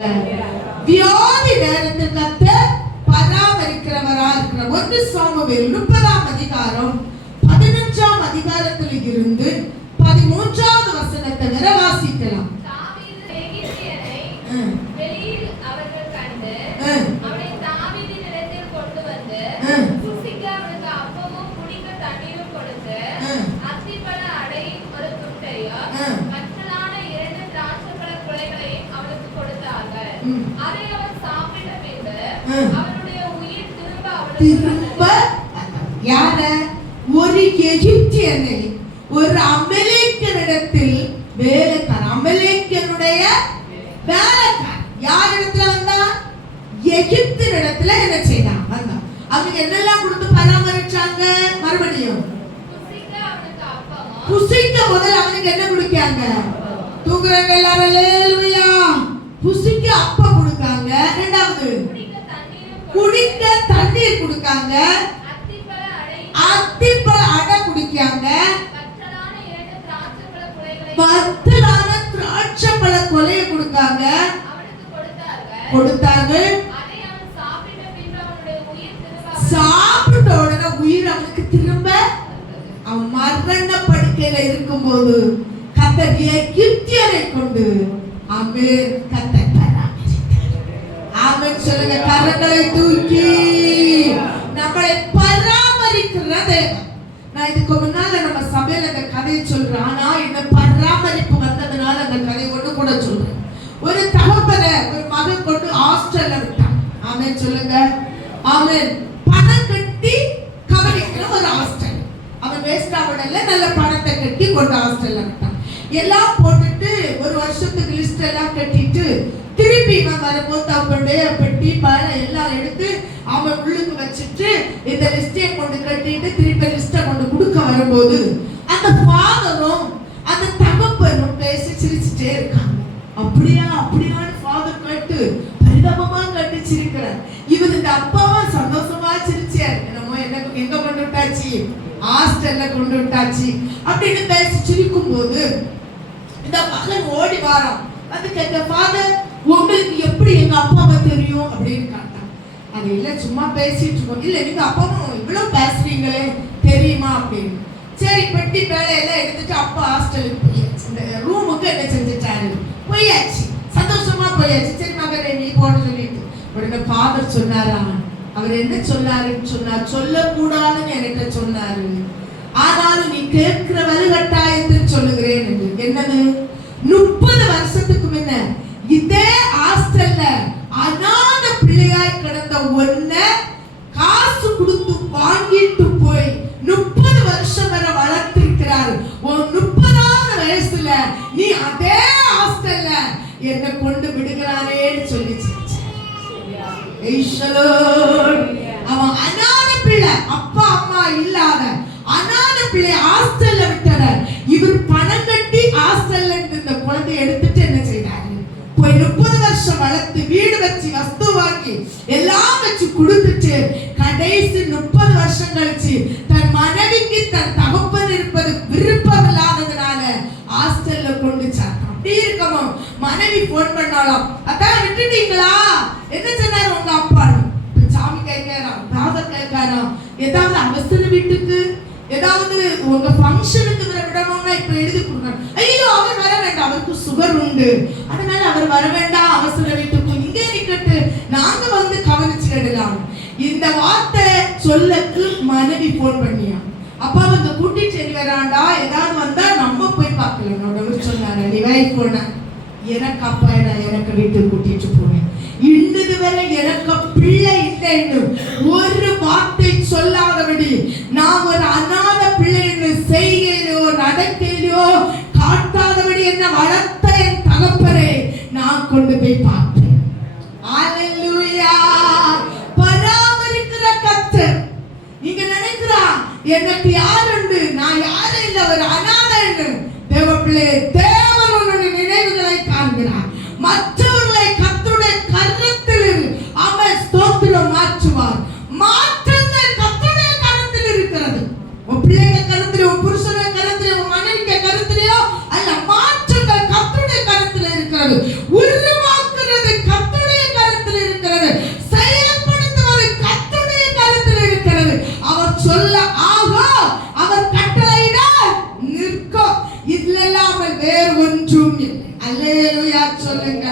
வியாதி நேரத்தில் கர்த்தர் பராமரிக்கிறவரா இருக்கிற 1 சாமுவேல் 30ஆம் அதிகாரம் 11ஆம் அதிகாரத்தில் இருந்து 13வது வசனத்தை வர வாசிக்கலாம். தாவீது எகிப்தியரை வெளியில் அவர்கள் கண்டு அவனை தாவீதினிடத்தில் கொண்டு வந்து புசிக்க அவனுக்கு அப்பமும் குடிக்க தண்ணீரும் கொடுத்து அத்திப்பழ அடையும் ஒரு துண்டையும் மற்றலான 2 திராட்சைப்பழ குலைகளையும் அவனுக்கு கொடுத்தார்கள். அதை அவன் சாப்பிட்ட பின்பு அவனுடைய உயிர் திரும்ப யார ஒரு எகிப்தியனை ஒரு அமலேக்கியனிடத்தில் வேலைக்காரன், அமலேக்கியனுடைய வேலைக்காரன் யார் இடத்துல வந்தா? எகிப்தினிடத்துல என்ன செய்தான்? வந்தான். அவனுக்கு என்னெல்லாம் கொடுத்து பராமரிச்சாங்க? மறுபடியும் புசிக்க முதல்ல அவனுக்கு என்ன கொடுக்காங்க? தூங்குறவங்க எல்லாரும் அல்லேலூயா. புசிக்க அப்பம் கொடுக்காங்க. இரண்டாவது குடிக்க தண்ணீர் கொடுக்காங்க. அத்திப்பழ அடை குடிக்காங்க. பத்தலான திராட்சைப்பழ கொலையை கொடுக்காங்க. கொடுத்தார்கள். சாப்பிட்ட உடனே உயிர் அவனுக்கு திரும்ப அவன் மரண படுக்கையில இருக்கும்போது கர்த்தர் எகிப்தியரை கொண்டு ஆமென் கர்த்தர் பராமரித்தார். ஆமென் சொல்லுங்க. கரங்களை தூக்கி நம்மளை பராமரிக்கிற தேவன். நான் இதுக்கு முன்னால நம்ம சபையில அந்த கதையை சொல்றேன். ஆனா இந்த பராமரிப்பு வந்ததுனால அந்த கதை ஒண்ணு கூட சொல்றேன். ஒரு தகப்பனை ஒரு மகன் கொண்டு ஹாஸ்டல்ல விட்டான். ஆமென் சொல்லுங்க. ஆமென். பணம் கட்டி கவனிக்கிற ஒரு ஹாஸ்டல். அவன் வேஸ்ட் ஆவடல நல்ல பணத்தை கட்டி கொண்டு ஹாஸ்டல்ல விட்டான். எல்லாம் போட்டுட்டு ஒரு வருஷத்துக்கு லிஸ்ட் எல்லாம் கட்டிட்டு திருப்பி இவன் வரும்போது அவனுடைய பெட்டி பாலை எல்லாம் எடுத்து அவன் உள்ளுக்கு வச்சுட்டு இந்த லிஸ்டை கொண்டு கட்டிட்டு திருப்பி லிஸ்ட்டை கொண்டு கொடுக்க வரும்போது அந்த ஃபாதரும் அந்த தகப்பனும் பேசி சிரிச்சுட்டே இருக்காங்க. அப்படியா அப்படியான்னு ஃபாதர் கேட்டு பரிதாபமா கட்டி சிரிக்கிறார். இவன் இந்த அப்பாவா சந்தோஷமா சிரிச்சார். என்னமோ என்ன எங்க கொண்டு விட்டாச்சு? ஹாஸ்டல்ல கொண்டு விட்டாச்சு அப்படின்னு பேசி சிரிக்கும் போது இந்த மகன் ஓடி வாரான். வந்து கேட்ட ஃபாதர், உங்களுக்கு எப்படி எங்க அப்பாவை தெரியும் அப்படின்னு கேட்டான். அது இல்ல சும்மா பேசிட்டு இருக்கோம். இல்ல நீங்க அப்பாவும் இவ்வளவு பேசுறீங்களே தெரியுமா அப்படின்னு. சரி பெட்டி வேலையெல்லாம் எடுத்துட்டு அப்பா ஹாஸ்டலுக்கு போயாச்சு. இந்த ரூமுக்கு என்ன செஞ்சுட்டாரு? போயாச்சு. சந்தோஷமா போயாச்சு. சரி மகனே நீ போன்னு சொல்லிட்டு உடனே ஃபாதர் சொன்னாரா, அவர் என்ன சொன்னாருன்னு சொன்னார், சொல்லக்கூடாதுன்னு எனக்கு சொன்னாரு. ஆனாலும் நீ கேட்கிற வலுகட்டாயத்தில் சொல்லுகிறேன் என்று. என்னது? 30 வருஷத்துக்கு முன்ன இதே ஹாஸ்டல்ல அநாத பிள்ளையாய் கிடந்த ஒன்ன காசு கொடுத்து வாங்கிட்டு போய் 30 வருஷம் வரை வளர்த்திருக்கிறார். 30வது வயசுல நீ அதே ஹாஸ்டல்ல என்ன கொண்டு விடுகிறானேன்னு சொல்லிச்சு. அவன் அநாத பிள்ளை, அப்பா அம்மா இல்லாத அநாத பிள்ளை ஹாஸ்டல்ல விட்டார். இவர் பணம் கட்டி ஹாஸ்டல்ல இந்த குழந்தை எடுத்துட்டு என்ன செய்தாரு? போய் 30 வருஷம் வளர்த்து வீடு வச்சு வஸ்து வாங்கி எல்லாம் வச்சு கொடுத்துட்டு கடைசி 30 வருஷம் கழிச்சு தன் மனைவிக்கு தன் தகப்பன் இருப்பது விருப்பம் இல்லாததுனால ஹாஸ்டல்ல கொண்டு சாத்தான். அப்படி இருக்கணும். மனைவி போன் பண்ணாலும் அதான் விட்டுட்டீங்களா? என்ன சொன்னாரு உங்க அப்பா? சாமி கேட்கிறான், பாதம் கேட்கிறான். ஏதாவது அவசர வீட்டுக்கு ஏதாவது உங்க ஃபங்க்ஷனுக்கு விடணும்னா இப்ப எழுதி கொடுக்கணும். ஐயோ அவர் வர வேண்டாம், அவருக்கு சுகர் உண்டு, அதனால அவர் வர வேண்டாம் அவசர வீட்டுக்கு, இங்கே நிக்கட்டு நாங்க வந்து கவனிச்சுடலாம். இந்த வார்த்தை சொல்லக்கு மனைவி போன் பண்ணியா அப்பா வந்து கூட்டிட்டு சரி வராண்டா, ஏதாவது வந்தா நம்ம போய் பார்க்கலாம் சொன்னாரு. நீ வை போன எனக்கு அப்பா எனக்கு வீட்டுக்கு கூட்டிட்டு போனேன். இன்னது வரை எனக்கு பிள்ளை இல்லைன்னு ஒரு வார்த்தை சொல்லாதபடி நான் ஒரு அநாத பிள்ளைன்னு செய்கையிலோ நடக்கையிலோ காட்டாதபடி என்ன வளர்த்த என் தகப்பனை நான் கொண்டு போய் பார்த்தேன். அல்லேலூயா. பராமரிக்கிற கர்த்தர். நீங்க நினைக்கிறா எனக்கு யார் உண்டு, நான் யாரும் இல்லை, ஒரு அநாதை. தேவ பிள்ளை தேவன் உன்னுடைய நினைவுகளை காண்கிறார். மற்றவர்களை கர்த்தருடைய கரத்தில் அவன் ஸ்தோத்திரம் மாற்றுவார். மாற்றங்கள் கர்த்தருடைய கரத்தில் இருக்கிறது. உன் பிள்ளைங்க கருத்திலே, உன் புருஷன கருத்திலே, உன் மனைவிக்கு கருத்திலேயோ அல்ல, மாற்றங்கள் கர்த்தருடைய கரத்தில் இருக்கிறது. உருவாக்குறது வேறு ஒன்றும் இல்லை. அல்லேலூயா சொல்லுங்க.